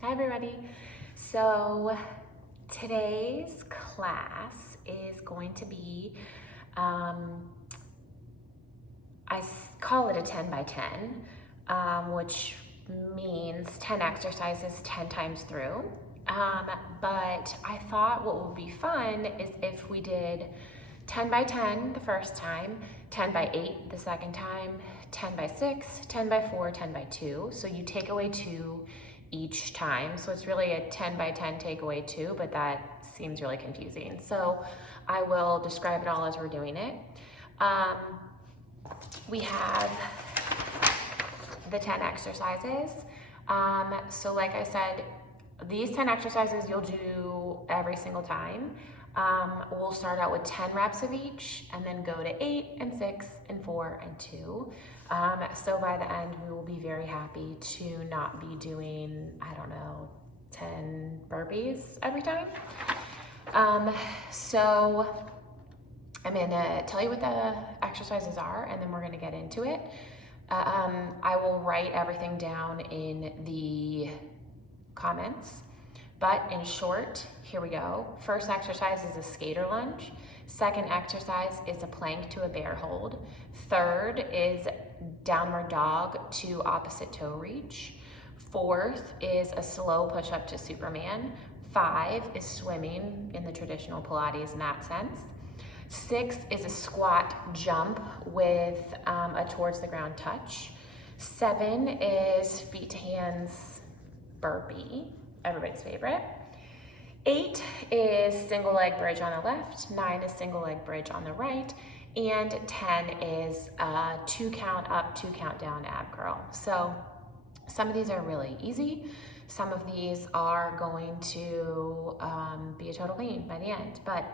Hi everybody. So today's class is going to be, call it a 10 by 10, which means 10 exercises 10 times through. But I thought what would be fun is if we did 10 by 10 the first time, 10 by 8 the second time, 10 by 6, 10 by 4, 10 by 2. So you take away 2 each time. So it's really a 10 by 10 take away 2, but that seems really confusing. So I will describe it all as we're doing it. We have the 10 exercises. So like I said, these 10 exercises you'll do every single time. We'll start out with 10 reps of each and then go to 8 and 6 and 4 and 2. So by the end, we will be very happy to not be doing, 10 burpees every time. So I'm gonna tell you what the exercises are and then we're gonna get into it. I will write everything down in the comments. But in short, here we go. First exercise is a skater lunge. Second exercise is a plank to a bear hold. Third is downward dog to opposite toe reach. Fourth is a slow push up to Superman. 5 is swimming in the traditional Pilates mat sense. 6 is a squat jump with a towards the ground touch. 7 is feet to hands burpee, everybody's favorite. 8 is single leg bridge on the left, 9 is single leg bridge on the right, and 10 is 2 count up, 2 count down ab curl. So some of these are really easy. Some of these are going to be a total pain by the end. But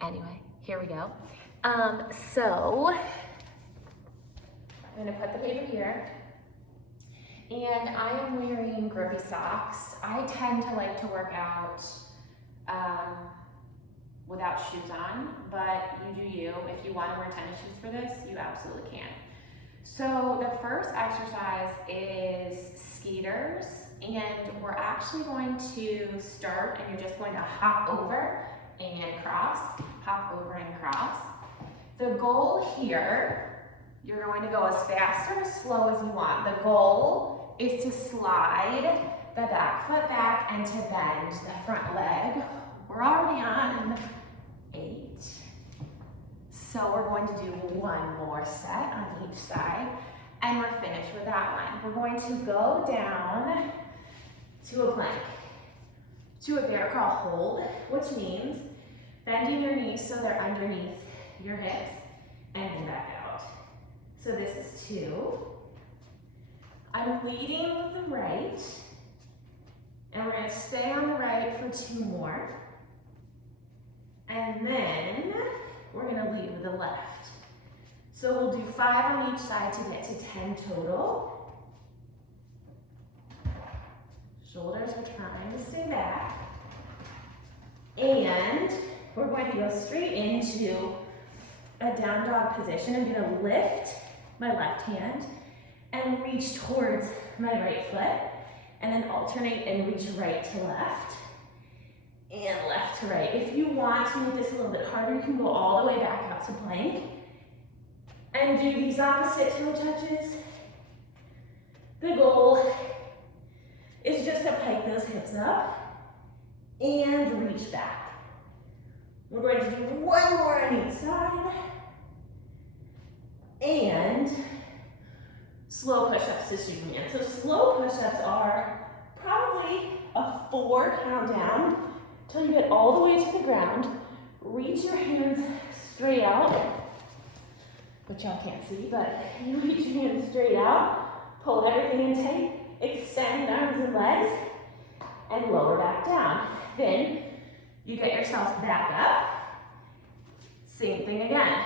anyway, here we go. So I'm gonna put the paper here. And I am wearing Burpee socks. I tend to like to work out without shoes on, but you do you. If you want to wear tennis shoes for this, you absolutely can. So the first exercise is skaters, and we're actually going to start, and you're just going to hop over and cross, hop over and cross. The goal here, you're going to go as fast or as slow as you want. The goal is to slide the back foot back and to bend the front leg. We're already on 8. So we're going to do one more set on each side and we're finished with that one. We're going to go down to a plank, to a bear crawl hold, which means bending your knees so they're underneath your hips and then back out. So this is 2. I'm leading with the right, and we're gonna stay on the right for 2 more. And then we're gonna lead with the left. So we'll do 5 on each side to get to 10 total. Shoulders are trying to stay back. And we're going to go straight into a down dog position. I'm gonna lift my left hand and reach towards my right foot, and then alternate and reach right to left, and left to right. If you want to make this a little bit harder, you can go all the way back up to plank, and do these opposite toe touches. The goal is just to pike those hips up, and reach back. We're going to do one more on each side, and slow push-ups to Superman. So slow push-ups are probably a 4 count down till you get all the way to the ground. Reach your hands straight out, which y'all can't see, but you reach your hands straight out, pull everything in tight, extend arms and legs, and lower back down. Then you get yourself back up. Same thing again.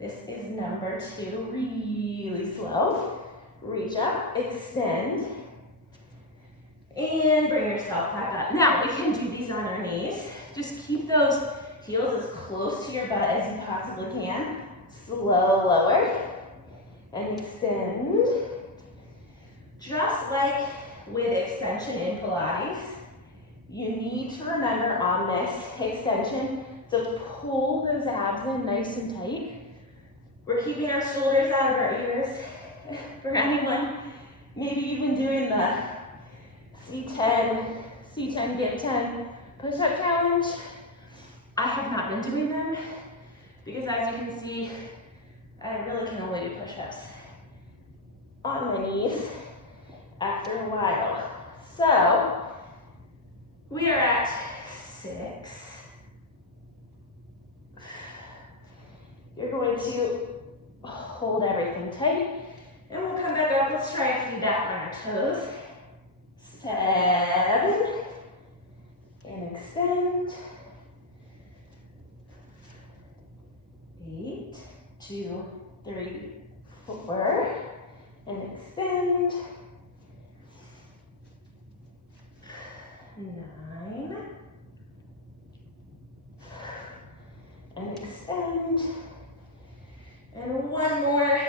This is number 2, really slow. Reach up, extend, and bring yourself back up. Now, we can do these on our knees. Just keep those heels as close to your butt as you possibly can. Slow lower, and extend. Just like with extension in Pilates, you need to remember on this extension to pull those abs in nice and tight. We're keeping our shoulders out of our ears. For anyone, maybe you've been doing the C10, give 10 push-up challenge. I have not been doing them because, as you can see, I really can only do push-ups on my knees after a while. So we are at 6. You're going to hold everything tight, and we'll come back up. Let's try a few back on our toes. 7, and extend. 8, 2, 3, 4, and extend. 9, and extend. And one more,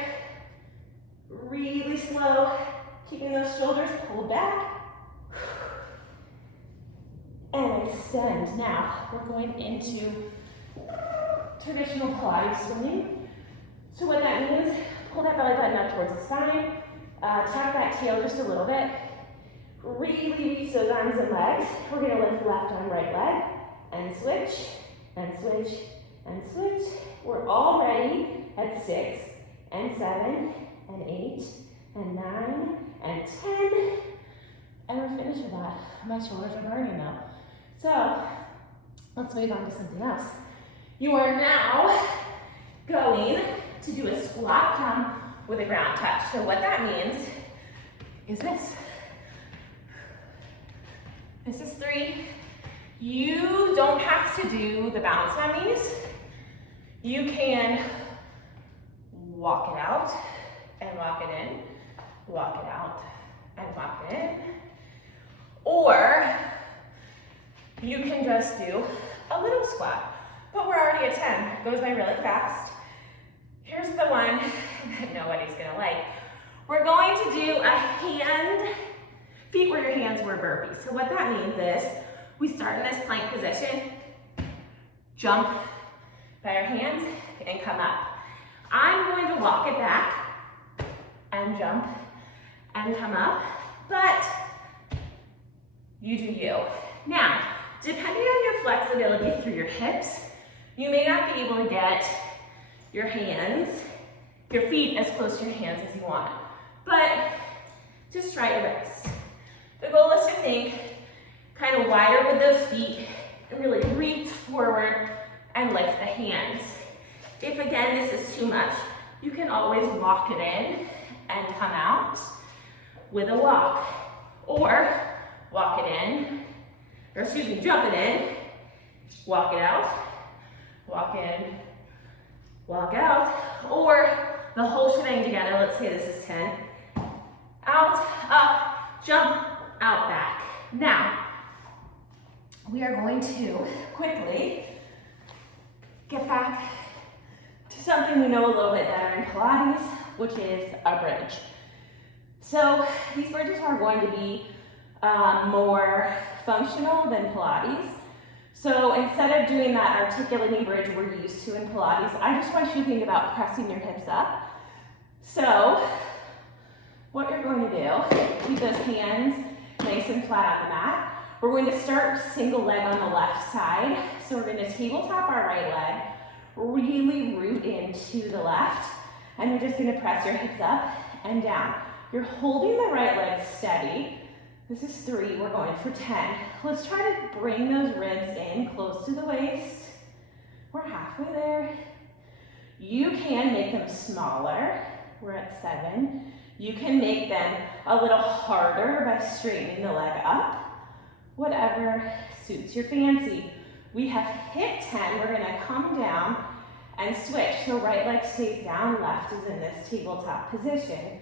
really slow, keeping those shoulders pulled back. And extend. Now, we're going into traditional Pilates swimming. So what that means, pull that belly button up towards the spine, tap that tail just a little bit, really reach those arms and legs. We're gonna lift left arm, right leg, and switch, and switch, and switch. We're already at 6, and 7, and 8, and 9, and 10, and we're finished with that. My shoulders are burning though. So, let's move on to something else. You are now going to do a squat jump with a ground touch. So what that means is this. This is 3. You don't have to do the bounce on these. You can walk it out and walk it in, walk it out and walk it in. Or you can just do a little squat. But we're already at 10. It goes by really fast. Here's the one that nobody's gonna like. We're going to do a hand, feet where your hands were burpees. So what that means is, we start in this plank position, jump by our hands, and come up. I'm going to walk it back, and jump, and come up, but you do you. Now, depending on your flexibility through your hips, you may not be able to get your hands, your feet as close to your hands as you want, but just try your best. The goal is to think kind of wider with those feet and really reach forward and lift the hands. If again this is too much, you can always walk it in and come out with a walk, or walk it in, or excuse me, jump it in, walk it out, walk in, walk out, or the whole shebang together. Let's say this is 10. Out, up, jump, out, back. Now, we are going to quickly get back to something we know a little bit better in Pilates, which is a bridge. So these bridges are going to be more functional than Pilates. So instead of doing that articulating bridge we're used to in Pilates, I just want you to think about pressing your hips up. So what you're going to do, keep those hands nice and flat on the mat. We're going to start single leg on the left side. So we're going to tabletop our right leg, really root into the left, and you're just going to press your hips up and down. You're holding the right leg steady. This is 3, we're going for 10. Let's try to bring those ribs in close to the waist. We're halfway there. You can make them smaller. We're at 7. You can make them a little harder by straightening the leg up. Whatever suits your fancy. We have hit 10, we're gonna come down and switch. So right leg stays down, left is in this tabletop position.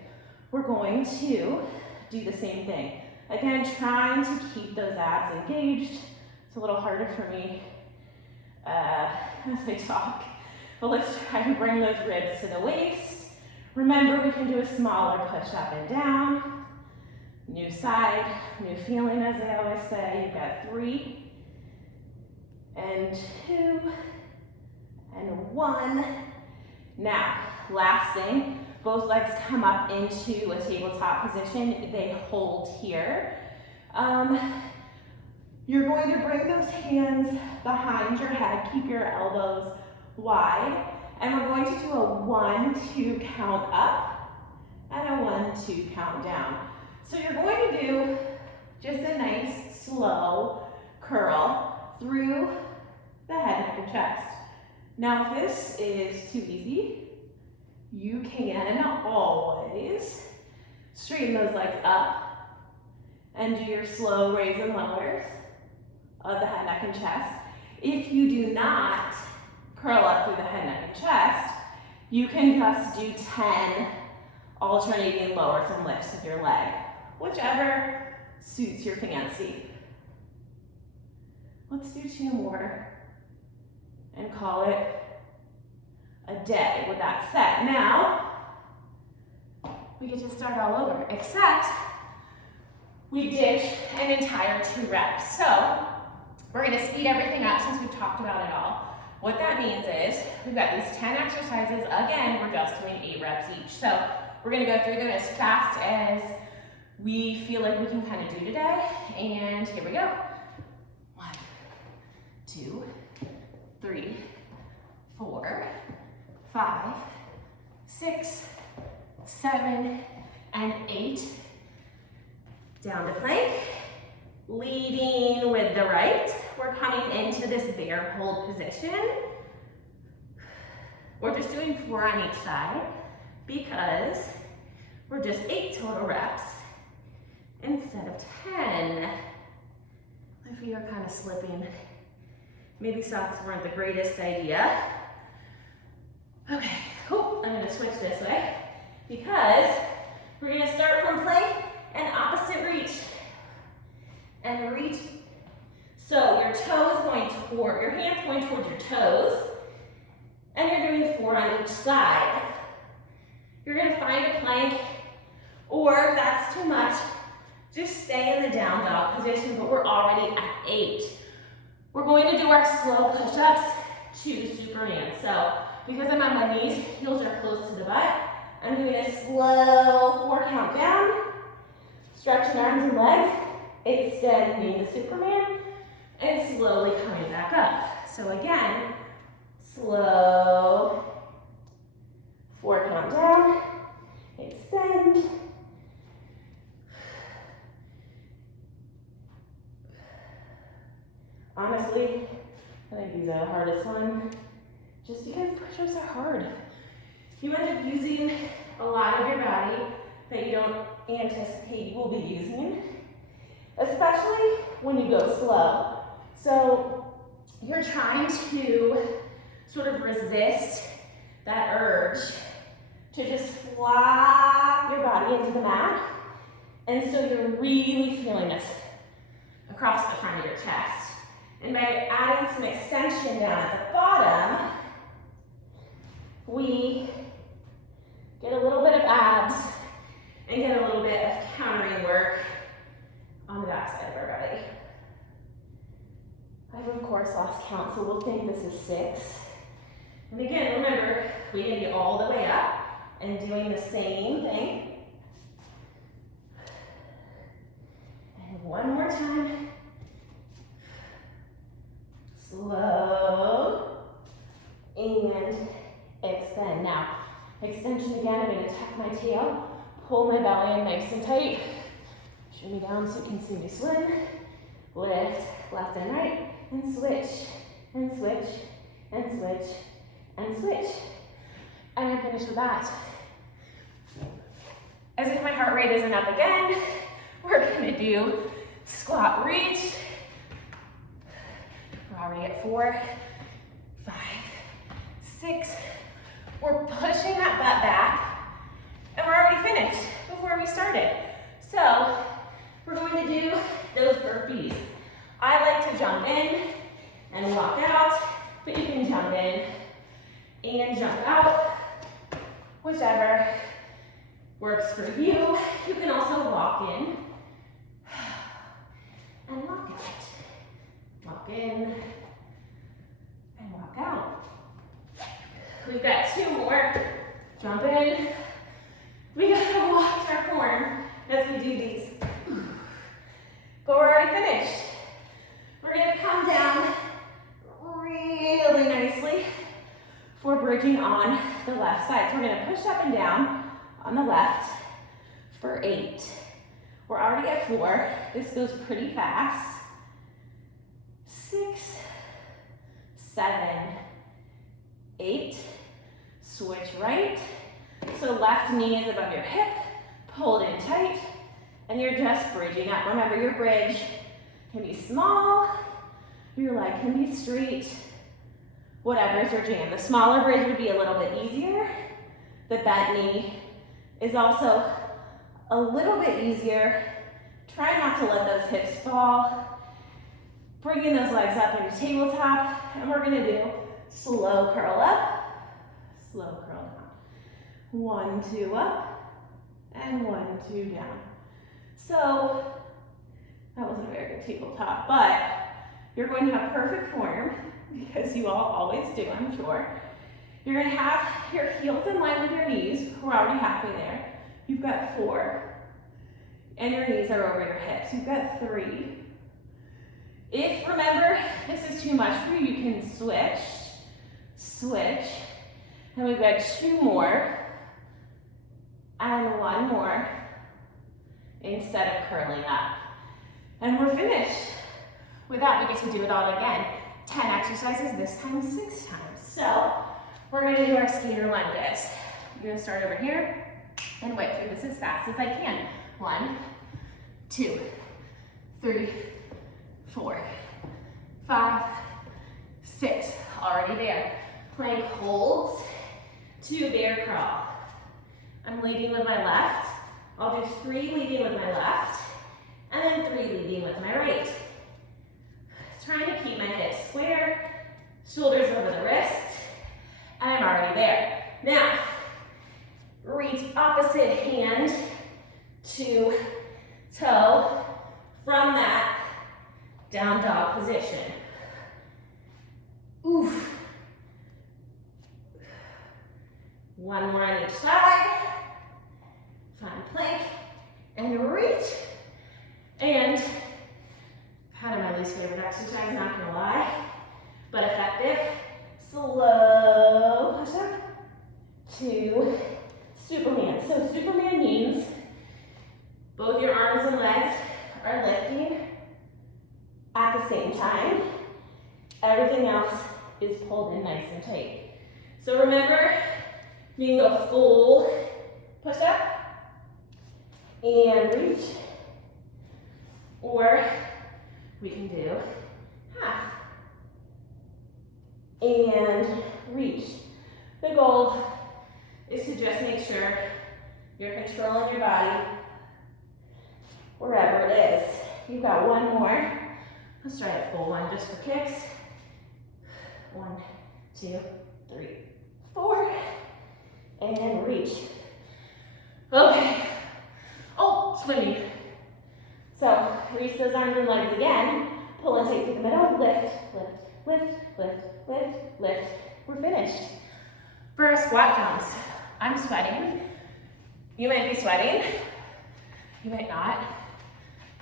We're going to do the same thing. Again, trying to keep those abs engaged. It's a little harder for me as I talk, but let's try to bring those ribs to the waist. Remember, we can do a smaller push up and down. New side, new feeling, as I always say. You've got 3 and 2 and 1. Now, last thing, both legs come up into a tabletop position. They hold here. You're going to bring those hands behind your head. Keep your elbows wide. And we're going to do a 1-2 count up and a 1-2 count down. So you're going to do just a nice slow curl through the head, neck, and chest. Now, if this is too easy, you can always straighten those legs up and do your slow raise and lowers of the head, neck, and chest. If you do not curl up through the head, neck, and chest, you can just do 10 alternating lowers and lifts with your leg, whichever suits your fancy. Let's do 2 more and call it a day with that set. Now, we get to start all over, except we ditch an entire 2 reps. So we're gonna speed everything up since we've talked about it all. What that means is we've got these 10 exercises. Again, we're just doing 8 reps each. So we're gonna go through them as fast as we feel like we can kind of do today. And here we go. 1, 2, 3, 4, 5, 6, 7, and 8. Down to plank. Leading with the right. We're coming into this bear hold position. We're just doing 4 on each side because we're just 8 total reps instead of 10. My feet are kind of slipping. Maybe socks weren't the greatest idea. Okay, cool. I'm gonna switch this way because we're gonna start from plank and opposite reach. And reach. So your toes going toward, your hands going towards your toes, and you're doing 4 on each side. You're gonna find a plank, or if that's too much, just stay in the down dog position, but we're already at 8. We're going to do our slow push-ups to Superman. So because I'm on my knees, heels are close to the butt, I'm doing a slow 4 count down, stretching arms and legs, extending the Superman, and slowly coming back up. So again, slow 4 count down, extend, honestly, I think these are the hardest one, just because push-ups are hard. You end up using a lot of your body that you don't anticipate you will be using, especially when you go slow. So you're trying to sort of resist that urge to just flop your body into the mat. And so you're really feeling this across the front of your chest. And by adding some extension down at the bottom, we get a little bit of abs and get a little bit of countering work on the back side of our body. I've of course lost count, so we'll think this is 6. And again, remember, we can be all the way up and doing the same thing. And one more time. Slow and extend. Now, extension again, I'm going to tuck my tail, pull my belly in nice and tight. Shimmy down so you can see me swim. Lift left and right, and switch, and switch, and switch, and switch. And I'm finished with that. As if my heart rate isn't up again, we're gonna do squat reach. We're already at 4, 5, 6. We're pushing that butt back, and we're already finished before we started. So we're going to do those burpees. I like to jump in and walk out, but you can jump in and jump out, whichever works for you. You can also walk in in and walk out. We've got 2 more. Jump in. We gotta watch our form as we do these. But we're already finished. We're gonna come down really nicely for bridging on the left side. So we're gonna push up and down on the left for 8. We're already at 4. This goes pretty fast. 6, 7, 8. Switch right. So left knee is above your hip, pulled in tight, and you're just bridging up. Remember, your bridge can be small, your leg can be straight, whatever is your jam. The smaller bridge would be a little bit easier. The bent knee is also a little bit easier. Try not to let those hips fall. Bringing those legs up into tabletop, and we're gonna do slow curl up, slow curl down. 1, 2 up, and 1, 2 down. So, that wasn't a very good tabletop, but you're going to have perfect form, because you all always do, I'm sure. You're gonna have your heels in line with your knees. We're already halfway there. You've got 4, and your knees are over your hips. You've got 3. If, remember, this is too much for you, you can switch, and we've got 2 more, and 1 more, instead of curling up. And we're finished. With that, we get to do it all again. 10 exercises, this time 6 times. So, we're gonna do our skater lunges. I'm gonna start over here, and whip through this as fast as I can. 1, 2, 3, 4, 5, 6, already there. Plank holds to bear crawl. I'm leading with my left. I'll do 3 leading with my left, and then 3 leading with my right. Trying to keep my hips square, shoulders over the wrist, and I'm already there. Now, reach opposite hand to toe from that down dog position. Oof. 1 more on each side. Find plank and reach. And kind of my least favorite exercise, not gonna lie, but effective. Slow push up to Superman. So Superman means both your arms and legs are lifting at the same time. Everything else is pulled in nice and tight. So remember, you can go full push up and reach, or we can do half and reach. The goal is to just make sure you're controlling your body wherever it is. You've got 1 more. Let's try a full one just for kicks. 1, 2, 3, 4, and reach. Okay. Oh, swimming. So reach those arms and legs again. Pull and take to the middle. Lift, lift, lift, lift, lift, lift. We're finished. For our squat jumps, I'm sweating. You might be sweating. You might not.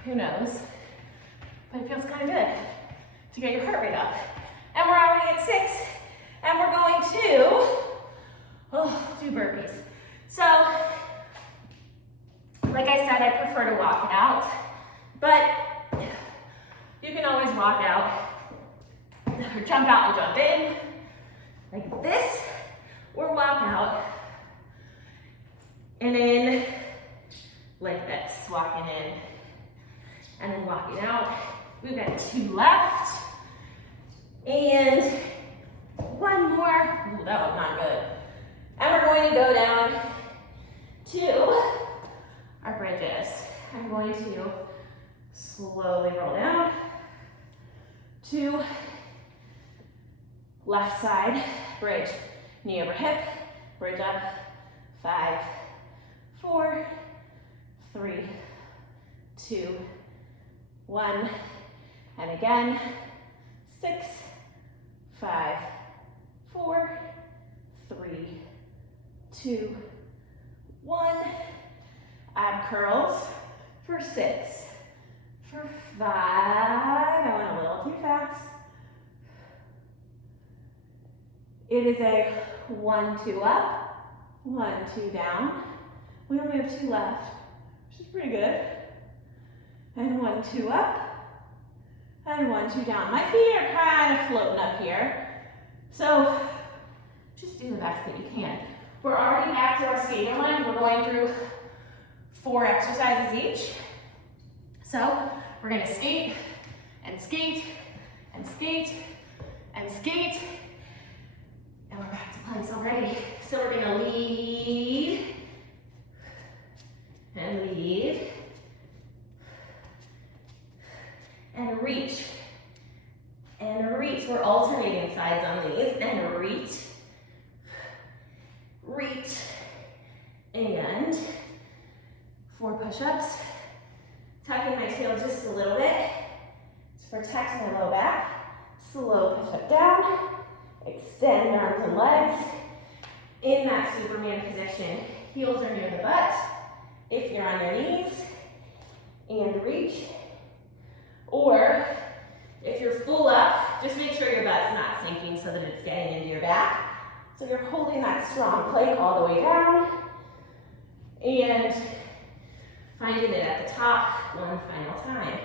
Who knows? But it feels kind of good to get your heart rate up. And we're already at 6. And we're going to do burpees. So, like I said, I prefer to walk it out. But you can always walk out, or jump out and jump in, like this, or walk out and in like this, walking in and then walking out. We've got 2 left and 1 more. Ooh, that was not good. And we're going to go down to our bridges. I'm going to slowly roll down to left side, bridge, knee over hip, bridge up, 5, 4, 3, 2, 1, and again, 6, 5, 4, 3, 2, 1. Ab curls for 6, for 5. I went a little too fast. It is a 1, 2 up, 1, 2 down. We only have 2 left, which is pretty good. And 1, 2 up, and 1, 2 down. My feet are kind of floating up here, so just do the best that you can. We're already back to our skating line. We're going through 4 exercises each. So we're gonna skate, and skate, and skate, and skate. And we're back to planks already. So we're gonna lead, and lead, and reach, and reach. We're alternating sides on these, and reach, reach, and 4 push-ups. Tucking my tail just a little bit to protect my low back. Slow push-up down. Extend arms and legs in that Superman position. Heels are near the butt if you're on your knees, and reach. Or if you're full up, just make sure your butt's not sinking so that it's getting into your back. So you're holding that strong plank all the way down and finding it at the top one final time.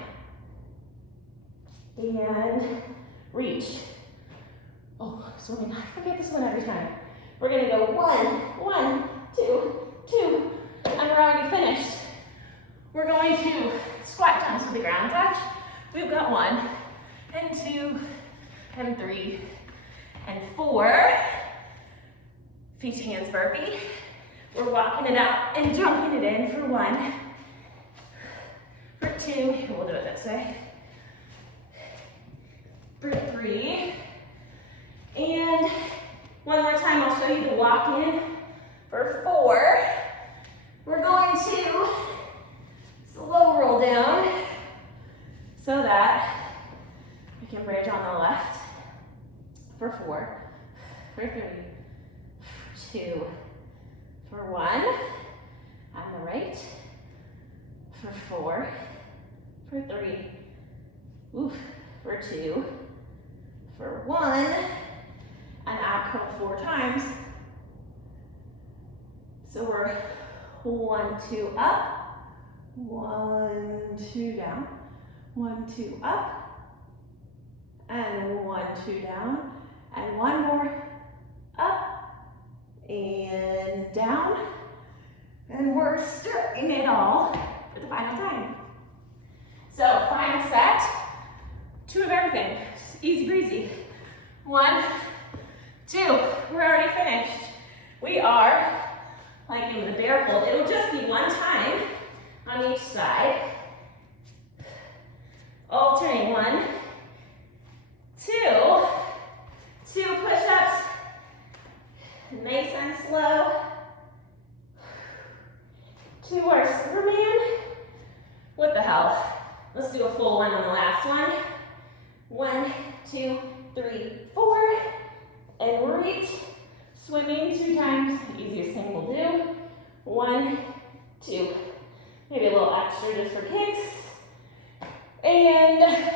And reach. Oh, swimming, I forget this one every time. We're gonna go 1, 1, 2, 2, and we're already finished. We're going to squat jumps with the ground touch. We've got 1, and 2, and 3, and 4. Feet to hands burpee. We're walking it out and jumping it in for 1, for 2, we'll do it this way, for 3, and one more time I'll show you the walk in for 4. We're going to slow roll down so that we can bridge on the left for 4, for 3, for 2, for 1, on the right, for 4, for 3, for 2, for 1, and ab curl 4 times. So we're 1, 2 up, 1, 2 down, 1, 2 up, and 1, 2 down, and 1 more up and down, and we're starting it all for the final time. So final set, 2 of everything, easy breezy. 1, 2, we're already finished. We are like in the bear hold. It'll just be 1 time on each side. Alternating 1, 2, 2 push-ups, nice and slow. 2 our Superman. What the hell? Let's do a full one on the last one. 1, 2, 3, 4, and reach. Swimming 2 times, the easiest thing we'll do. 1, 2, maybe a little extra just for kicks. And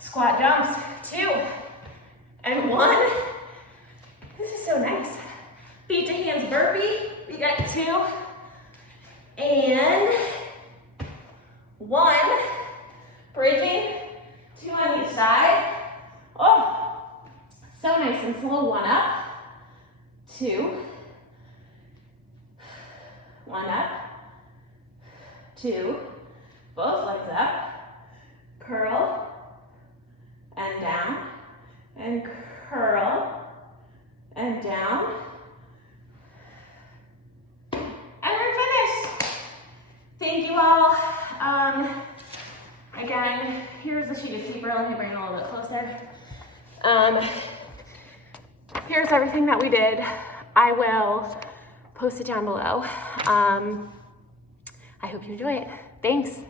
squat jumps, 2, and 1. This is so nice. Feet to hands burpee, we got 2, and 1. Bridging, 2 on each side. Oh, so nice and slow. 1 up, 2, 1 up, 2, both legs up, curl, and down, and curl, and down, and we're finished. Thank you all. Again, here's the sheet of paper. Let me bring it a little bit closer. Here's everything that we did. I will post it down below. I hope you enjoy it. Thanks.